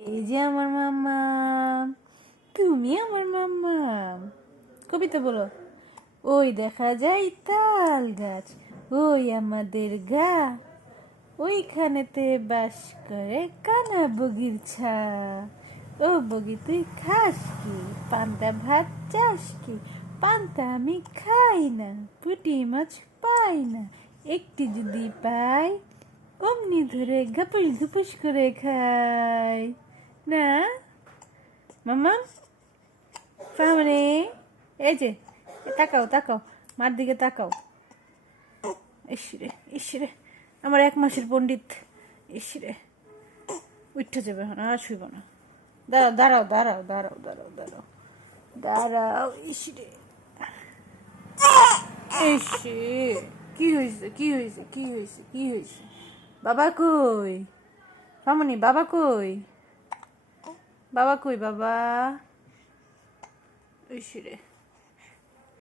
এই যে আমার মাম্মা, তুমি আমার মাম্মা। কবিতা বলো। ওই দেখা যায় তাল গাছ, ওই আমাদের গা, ওইখানেতে বাস করে কানা বগির ছা। ও বগি তুই খাস কি, পান্তা ভাত চাস কি? পান্তা আমি খাই না, পুঁটি মাছ পাই না, একটি যদি পাই অমনি ধরে ঘাপুস ঘুপুস করে খাই না মাম্মা। ফাহমিনি, এই যে তাকাও তাকাও, মার দিকে তাকাও। ইসরে ইসরে, আমার 1 মাসের পণ্ডিত। ইসরে, উঠে যাবে এখন, আর শুইব না। দাঁড়াও দাঁড়াও দাঁড়াও দাঁড়াও দাঁড়াও দাঁড়াও। ইসরে ইসে, কি হয়েছে কি হয়েছে কি হয়েছে কি হয়েছে? বাবা কই? মামনি বাবা কই? বাবা কই বাবা? ইসরে।